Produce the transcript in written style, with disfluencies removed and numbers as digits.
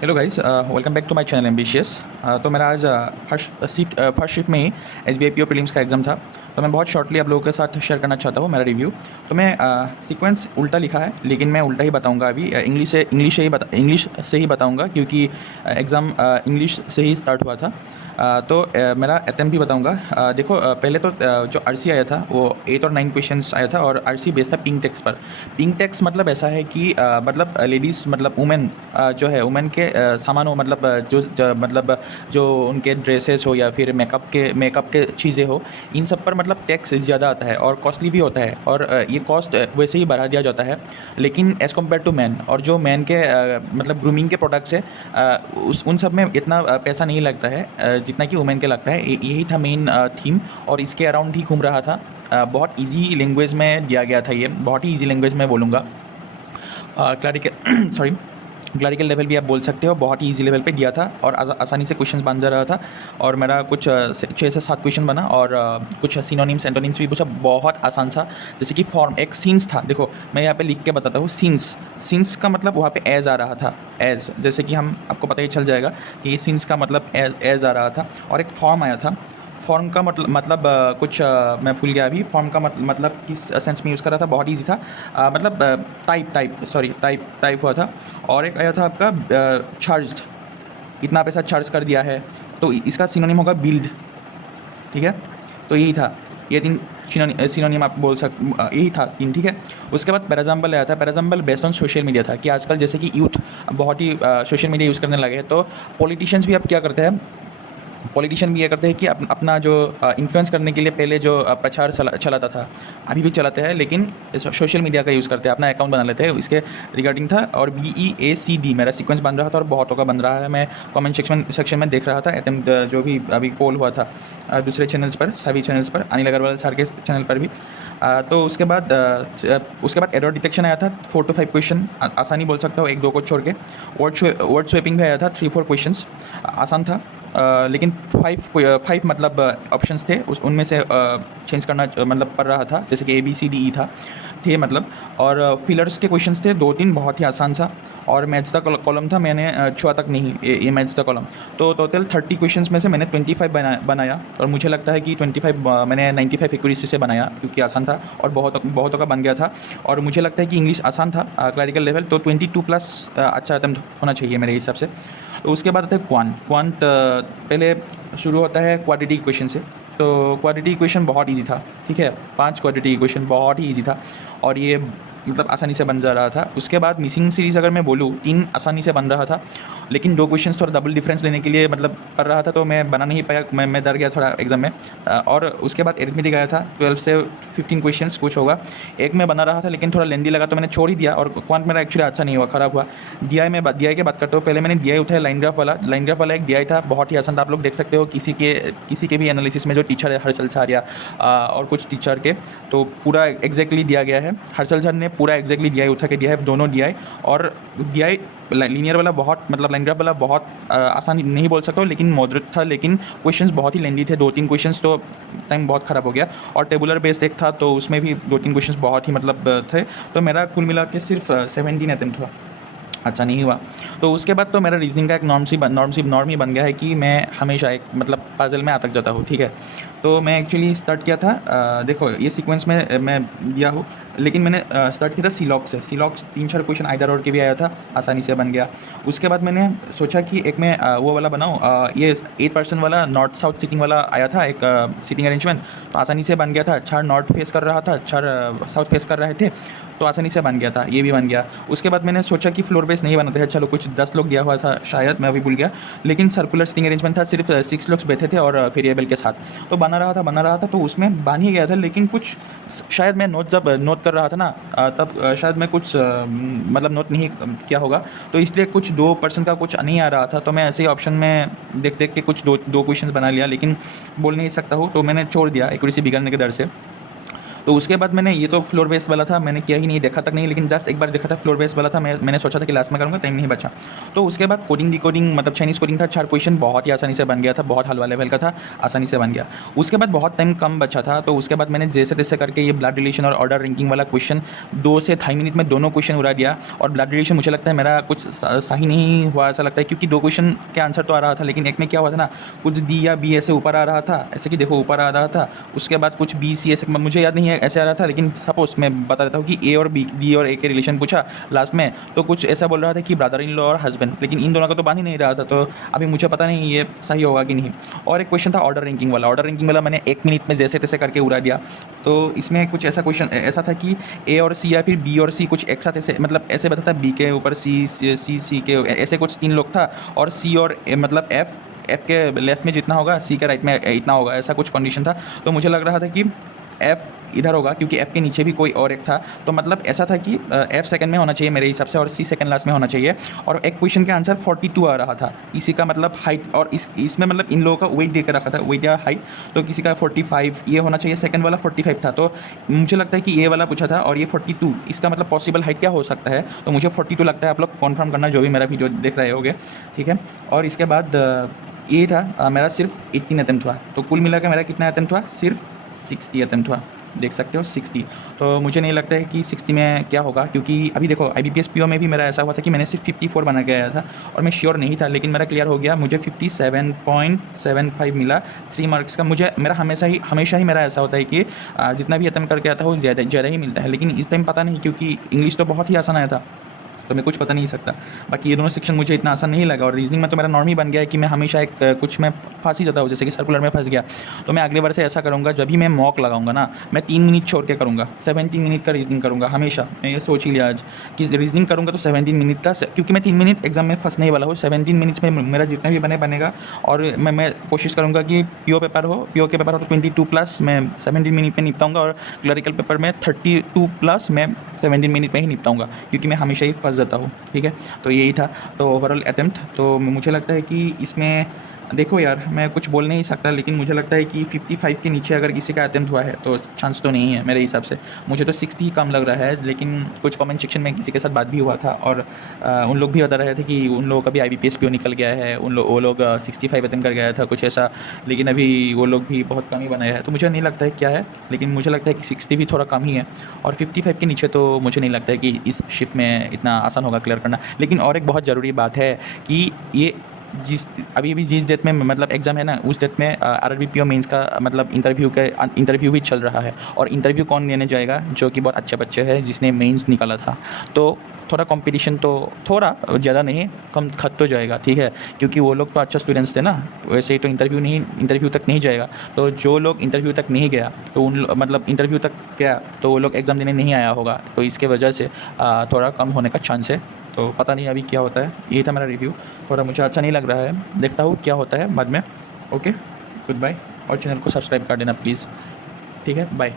Hello guys, welcome back to my channel ambitious. तो मेरा आज फर्स्ट शिफ्ट में ही एसबीआई पीओ प्रीलिम्स का एग्ज़ाम था। तो मैं बहुत शॉर्टली आप लोगों के साथ शेयर करना चाहता हूँ मेरा रिव्यू। तो मैं सीक्वेंस उल्टा लिखा है, लेकिन मैं उल्टा ही बताऊँगा अभी। इंग्लिश से ही बताऊँगा, क्योंकि एग्ज़ाम इंग्लिश से ही स्टार्ट हुआ था। तो मेरा अटेम्प्ट भी बताऊँगा। देखो, पहले तो जो आरसी आया था वो 8 और 9 क्वेश्चंस आया था, और आरसी बेस्ड था पिंक टेक्स्ट पर। पिंक टेक्स्ट मतलब ऐसा है कि मतलब लेडीज़, मतलब वुमेन जो है, वुमेन के सामान हो, मतलब मतलब जो उनके ड्रेसेस हो या फिर मेकअप के चीज़ें हो, इन सब पर मतलब टैक्स ज़्यादा आता है और कॉस्टली भी होता है, और ये कॉस्ट वैसे ही बढ़ा दिया जाता है। लेकिन एज़ कम्पेयर टू मैन, और जो मैन के मतलब ग्रूमिंग के प्रोडक्ट्स है, उन सब में इतना पैसा नहीं लगता है जितना कि वुमेन के लगता है। यही था मेन थीम, और इसके अराउंड ही घूम रहा था। बहुत इजी लैंग्वेज में दिया गया था, ये बहुत ही इजी लैंग्वेज में बोलूँगा। क्लैरिकल सॉरी क्लैरिकल लेवल भी आप बोल सकते हो, बहुत ही इजी लेवल पे दिया था, और आसानी से क्वेश्चन बन जा रहा था। और मेरा कुछ 6 से 7 क्वेश्चन बना, और कुछ सिनोनिम्स एंटोनिम्स भी पूछा, बहुत आसान सा। जैसे कि फॉर्म, एक सीन्स था। देखो, मैं यहाँ पे लिख के बताता हूँ। सीन्स का मतलब वहाँ पे एज आ रहा था, एज, जैसे कि हम आपको पता ही चल जाएगा कि सीन्स का मतलब एज आ रहा था। और एक फॉर्म आया था। फॉर्म का मतलब कुछ मैं भूल गया अभी। फॉर्म का मतलब किस सेंस में यूज़ कर रहा था, बहुत ईजी था। मतलब टाइप हुआ था। और एक आया था आपका चार्ज्ड, इतना पैसा चार्ज कर दिया है, तो इसका सिनोनिम होगा बिल्ड। ठीक है, तो यही था। ये 3 सिनोनिम आप बोल यही था 3। ठीक है। उसके बाद पैराजाम्बल आया था। पैराजाम्बल बेस्ड ऑन सोशल मीडिया था, कि आजकल जैसे कि यूथ बहुत ही सोशल मीडिया यूज़ करने लगे हैं। तो पॉलिटिशियंस भी अब क्या करते हैं, पॉलिटिशियन भी ये करते हैं कि अपना जो इन्फ्लुएंस करने के लिए पहले जो प्रचार चलाता था, अभी भी चलाते हैं, लेकिन सोशल मीडिया का यूज़ करते हैं, अपना अकाउंट बना लेते हैं। इसके रिगार्डिंग था। और BEACD मेरा सीक्वेंस बन रहा था, और बहुतों का बन रहा है। मैं कमेंट सेक्शन में देख रहा था अटेम्प्ट जो भी अभी पोल हुआ था दूसरे चैनल्स पर, सभी चैनल्स पर, अनिल अग्रवाल सर के चैनल पर भी। तो उसके बाद एरर डिटेक्शन आया था। 4 to 5 क्वेश्चन आसानी बोल सकता हूँ, 1-2 को छोड़ के। वर्ड स्वेपिंग भी आया था, 3-4 क्वेश्चन आसान था। लेकिन 5 मतलब ऑप्शंस थे, उनमें से चेंज करना मतलब पड़ रहा था, जैसे कि ABCDE थे मतलब। और फिलर्स के क्वेश्चंस थे 2-3, बहुत ही आसान सा। और मैथ्स का कॉलम था, मैंने छुआ तक नहीं ये मैथ्स का कॉलम। तो टोटल 30 क्वेश्चंस में से मैंने 25 बनाया, और मुझे लगता है कि 25 मैंने 95 एक्यूरेसी से बनाया, क्योंकि आसान था, और बहुतों का बन गया था। और मुझे लगता है कि इंग्लिश आसान था, क्लैरिकल लेवल तो 22+ अच्छा अटेम्प्ट होना चाहिए मेरे हिसाब से। तो उसके बाद आता है क्वांट। पहले शुरू होता है क्वाड्रेटिक इक्वेशन से। तो क्वाड्रेटिक इक्वेशन बहुत इजी था। ठीक है, 5 क्वाड्रेटिक इक्वेशन बहुत ही इजी था, और ये मतलब आसानी से बन जा रहा था। उसके बाद मिसिंग सीरीज़ अगर मैं बोलूँ, 3 आसानी से बन रहा था, लेकिन 2 क्वेश्चंस थोड़ा डबल डिफरेंस लेने के लिए मतलब कर रहा था, तो मैं बना नहीं पाया। मैं डर गया थोड़ा एग्जाम में। और उसके बाद एरिथमेटिक आया था, 12 से 15 क्वेश्चंस कुछ होगा। एक में बना रहा था, लेकिन थोड़ा लेंदी लगा, तो मैंने छोड़ ही दिया। और क्वांट मेरा एक्चुअली अच्छा नहीं हुआ, ख़राब हुआ। DI की बात करता हूँ। पहले मैंने DI उठाया, लाइन ग्राफ वाला एक DI था, बहुत ही आसान था। आप लोग देख सकते हो किसी के भी एनालिसिस में, जो टीचर है हर्षल सर या और कुछ टीचर के, तो पूरा एग्जैक्टली दिया गया है। हर्षल सर ने पूरा एग्जैक्टली DI उठा के दिया है, दोनों DI। और DI लीनियर वाला बहुत, मतलब लाइन ग्राफ वाला बहुत आसान नहीं बोल सकता हूँ, लेकिन मॉडरेट था। लेकिन क्वेश्चंस बहुत ही लेंदी थे, 2-3 क्वेश्चंस, तो टाइम बहुत ख़राब हो गया। और टेबुलर बेस्ड एक था, तो उसमें भी 2-3 क्वेश्चंस बहुत ही मतलब थे। तो मेरा कुल मिला के सिर्फ 17 अटेम्प्ट हुआ, अच्छा नहीं हुआ। तो उसके बाद तो मेरा रीजनिंग का एक नॉर्म ही बन गया है, कि मैं हमेशा एक मतलब पजल में अटक जाता हूँ। ठीक है, तो मैं एक्चुअली स्टार्ट किया था, देखो ये सीक्वेंस में मैं दिया हूँ, लेकिन मैंने स्टार्ट किया था सीलॉक्स से। सीलॉक्स 3-4 क्वेश्चन आइदर और के भी आया था, आसानी से बन गया। उसके बाद मैंने सोचा कि एक मैं वो वाला बनाऊँ, ये 8% वाला नॉर्थ साउथ सीटिंग वाला आया था, एक सीटिंग अरेंजमेंट, तो आसानी से बन गया था। 4 नॉर्थ फेस कर रहा था, 4 साउथ फेस कर रहे थे, तो आसानी से बन गया था, ये भी बन गया। उसके बाद मैंने सोचा कि फ्लोर बेस नहीं बनाते हैं, चलो कुछ 10 लोग दिया हुआ था शायद, मैं अभी भूल गया। लेकिन सर्कुलर सीटिंग अरेंजमेंट था, सिर्फ 6 लोग बैठे थे, और वेरिएबल के साथ। तो बना रहा था, तो उसमें बन ही गया था। लेकिन कुछ शायद मैं जब नोट कर रहा था ना, तब शायद मैं कुछ मतलब नोट नहीं किया होगा, तो इसलिए कुछ 2% का कुछ नहीं आ रहा था। तो मैं ऐसे ही ऑप्शन में देख के कुछ दो क्वेश्चन बना लिया, लेकिन बोल नहीं सकता हूँ, तो मैंने छोड़ दिया एक्यूरेसी बिगड़ने के डर से। तो उसके बाद मैंने ये तो फ्लोर बेस वाला था, मैंने किया ही नहीं, देखा तक नहीं, लेकिन जस्ट एक बार देखा था फ्लोर बेस वाला था। मैंने सोचा था कि लास्ट में करूँगा, टाइम नहीं बचा। तो उसके बाद कोडिंग डिकोडिंग मतलब चाइनीज़ कोडिंग था, 4 क्वेश्चन बहुत ही आसानी से बन गया था, बहुत हलवा लेवल का था, आसानी से बन गया। उसके बाद बहुत टाइम कम बचा था, तो उसके बाद मैंने जैसे तैसे करके ये ब्लड रिलेशन और ऑर्डर रैंकिंग वाला क्वेश्चन 2 से 2.5 मिनट में दोनों क्वेश्चन उड़ा दिया। और ब्लड रिलेशन मुझे लगता है मेरा कुछ सही नहीं हुआ ऐसा लगता है, क्योंकि 2 क्वेश्चन के आंसर तो आ रहा था, लेकिन एक में क्या हुआ था ना, कुछ डी या बी ऐसे ऊपर आ रहा था, ऐसे कि देखो ऊपर आ रहा था, उसके बाद कुछ बी सी ऐसे, मुझे याद नहीं है ऐसे आ रहा था, लेकिन सपोज मैं बता देता हूँ कि ए और बी और ए के रिलेशन पूछा लास्ट में, तो कुछ ऐसा बोल रहा था कि ब्रदर इन लॉ और हस्बैंड, लेकिन इन दोनों का तो बन ही नहीं रहा था, तो अभी मुझे पता नहीं ये सही होगा कि नहीं। और एक क्वेश्चन था ऑर्डर रैंकिंग वाला, ऑर्डर रैंकिंग वाला मैंने 1 मिनट में जैसे तैसे करके उड़ा दिया। तो इसमें कुछ ऐसा क्वेश्चन ऐसा था कि ए और सी या फिर बी और सी कुछ एक साथ ऐसे, मतलब ऐसे बताता बी के ऊपर सी के ऐसे कुछ 3 लोग था, और सी और मतलब एफ के लेफ्ट में जितना होगा सी के राइट में इतना होगा, ऐसा कुछ कंडीशन था। तो मुझे लग रहा था कि एफ़ इधर होगा, क्योंकि एफ़ के नीचे भी कोई और एक था, तो मतलब ऐसा था कि एफ़ सेकंड में होना चाहिए मेरे हिसाब से, और सी सेकंड लास्ट में होना चाहिए। और एक क्वेश्चन के आंसर 42 आ रहा था, इसी का मतलब हाइट, और इसमें मतलब इन लोगों का वेट दे कर रखा था, वेट या हाइट, तो किसी का 45 ये होना चाहिए, सेकंड वाला 45 था। तो मुझे लगता है कि ये वाला पूछा था और ये 42, इसका मतलब पॉसिबल हाइट क्या हो सकता है, तो मुझे 42 लगता है। आप लोग कन्फर्म करना जो भी मेरा वीडियो देख रहे होगे, ठीक है। और इसके बाद ये था मेरा सिर्फ 18 अटेम्प्ट हुआ, तो कुल मिला के मेरा कितना अटेम्प्ट हुआ, सिर्फ 60 अटेम्प्ट हुआ, देख सकते हो 60। तो मुझे नहीं लगता है कि 60 में क्या होगा, क्योंकि अभी देखो IBPS PO में भी मेरा ऐसा हुआ था कि मैंने सिर्फ 54 बना के आया था, और मैं श्योर नहीं था, लेकिन मेरा क्लियर हो गया, मुझे 57.75 मिला 3 मार्क्स का। मेरा हमेशा ही मेरा ऐसा होता है कि जितना भी अटेम्प्ट करके आता है वो ज़्यादा ही मिलता है, लेकिन इस टाइम पता नहीं, क्योंकि इंग्लिश तो बहुत ही आसान आया था, तो मैं कुछ पता नहीं सकता। बाकी ये दोनों सेक्शन मुझे इतना आसान नहीं लगा, और रीजनिंग में तो मेरा नॉर्म ही बन गया है कि मैं हमेशा एक कुछ में फंस ही जाता हूँ, जैसे कि सर्कुलर में फंस गया। तो मैं अगले बार से ऐसा करूँगा, जब भी मैं मॉक लगाऊंगा ना, मैं 3 मिनट छोड़ के करूँगा, 17 मिनट का रीजनिंग करूँगा हमेशा। मैं ये सोच ही लिया आज कि रीजनिंग करूँगा तो 17 मिनट का, क्योंकि मैं 3 मिनट एग्जाम में फंसने ही वाला हूँ। 17 मिनट्स में मेरा जितना भी बनेगा, और मैं कोशिश करूँगा कि PO के पेपर हो तो 22+ मैं 17 मिनट में निपटाऊँगा, और क्लरिकल पेपर में 32+ मैं 17 मिनट में ही निपटाऊँगा, क्योंकि मैं हमेशा ही फंस जाता हूँ, ठीक है। तो यही था तो ओवरऑल अटेम्प्ट। तो मुझे लगता है कि इसमें देखो यार, मैं कुछ बोल नहीं सकता, लेकिन मुझे लगता है कि 55 के नीचे अगर किसी का अटेम्प्ट हुआ है तो चांस तो नहीं है मेरे हिसाब से। मुझे तो 60 ही कम लग रहा है, लेकिन कुछ कमेंट सेक्शन में किसी के साथ बात भी हुआ था, और उन लोग भी बता रहे थे कि उन लोगों का भी IBPS PO निकल गया है, वो लोग 65 अटेम्प्ट कर गया था कुछ ऐसा, लेकिन अभी वो लोग भी बहुत कम ही बनाया है। तो मुझे नहीं लगता है क्या है, लेकिन मुझे लगता है कि 60 भी थोड़ा कम ही है, और 55 के नीचे तो मुझे नहीं लगता है कि इस शिफ्ट में इतना आसान होगा क्लियर करना। लेकिन और एक बहुत ज़रूरी बात है कि ये जिस डेट में मतलब एग्ज़ाम है ना, उस डेट में RRB PO मेंस का मतलब इंटरव्यू भी चल रहा है, और इंटरव्यू कौन लेने जाएगा, जो कि बहुत अच्छे बच्चे हैं जिसने मेंस निकाला था। तो थोड़ा कंपटीशन तो थोड़ा ज़्यादा नहीं, कम खत तो जाएगा, ठीक है, क्योंकि वो लोग तो अच्छा स्टूडेंट्स थे ना, वैसे ही तो इंटरव्यू तक नहीं जाएगा। तो जो लोग इंटरव्यू तक नहीं गया, तो मतलब इंटरव्यू तक गया तो वो लोग एग्ज़ाम देने नहीं आया होगा, तो इसके वजह से थोड़ा कम होने का चांस है। तो पता नहीं अभी क्या होता है। ये था मेरा रिव्यू, थोड़ा मुझे अच्छा नहीं लग रहा है, देखता हूँ क्या होता है बाद में। ओके, गुड बाय, और चैनल को सब्सक्राइब कर देना प्लीज़, ठीक है, बाय।